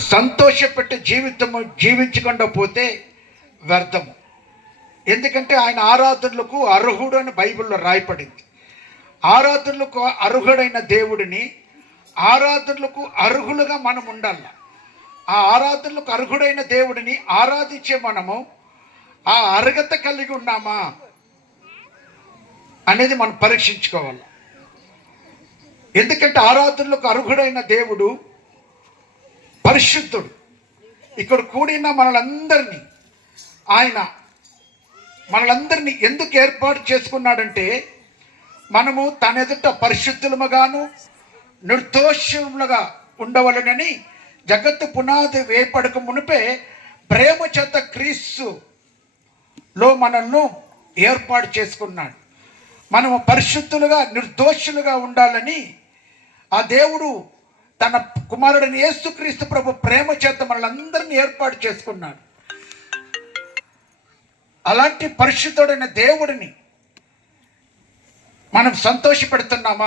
సంతోషపెట్టే జీవితము జీవించకుండా పోతే వ్యర్థము. ఎందుకంటే ఆయన ఆరాధనలకు అర్హుడు అని బైబిల్లో రాయపడింది. ఆరాధనలకు అర్హుడైన దేవుడిని ఆరాధనలకు అర్హులుగా మనం ఉండాలి. ఆ ఆరాధనలకు అర్హుడైన దేవుడిని ఆరాధించే మనము ఆ అర్హత కలిగి ఉన్నామా అనేది మనం పరీక్షించుకోవాలి. ఎందుకంటే ఆరాధనలకు అర్హుడైన దేవుడు పరిశుద్ధుడు. ఇక్కడ కూడిన మనలందరినీ ఎందుకు ఏర్పాటు చేసుకున్నాడంటే మనము తన ఎదుట పరిశుద్ధులముగాను నిర్దోషములుగా ఉండవలనని జగత్తు పునాది వేపడక మునిపే ప్రేమ చేత క్రీస్తులో మనల్ని ఏర్పాటు చేసుకున్నాడు. మనము పరిశుద్ధులుగా నిర్దోషులుగా ఉండాలని ఆ దేవుడు తన కుమారుడిని యేసుక్రీస్తు ప్రభు ప్రేమ చేత మనల్ని ఏర్పాటు చేసుకున్నాడు. అలాంటి పరిశుద్ధుడైన దేవుడిని మనం సంతోషపెడుతున్నామా?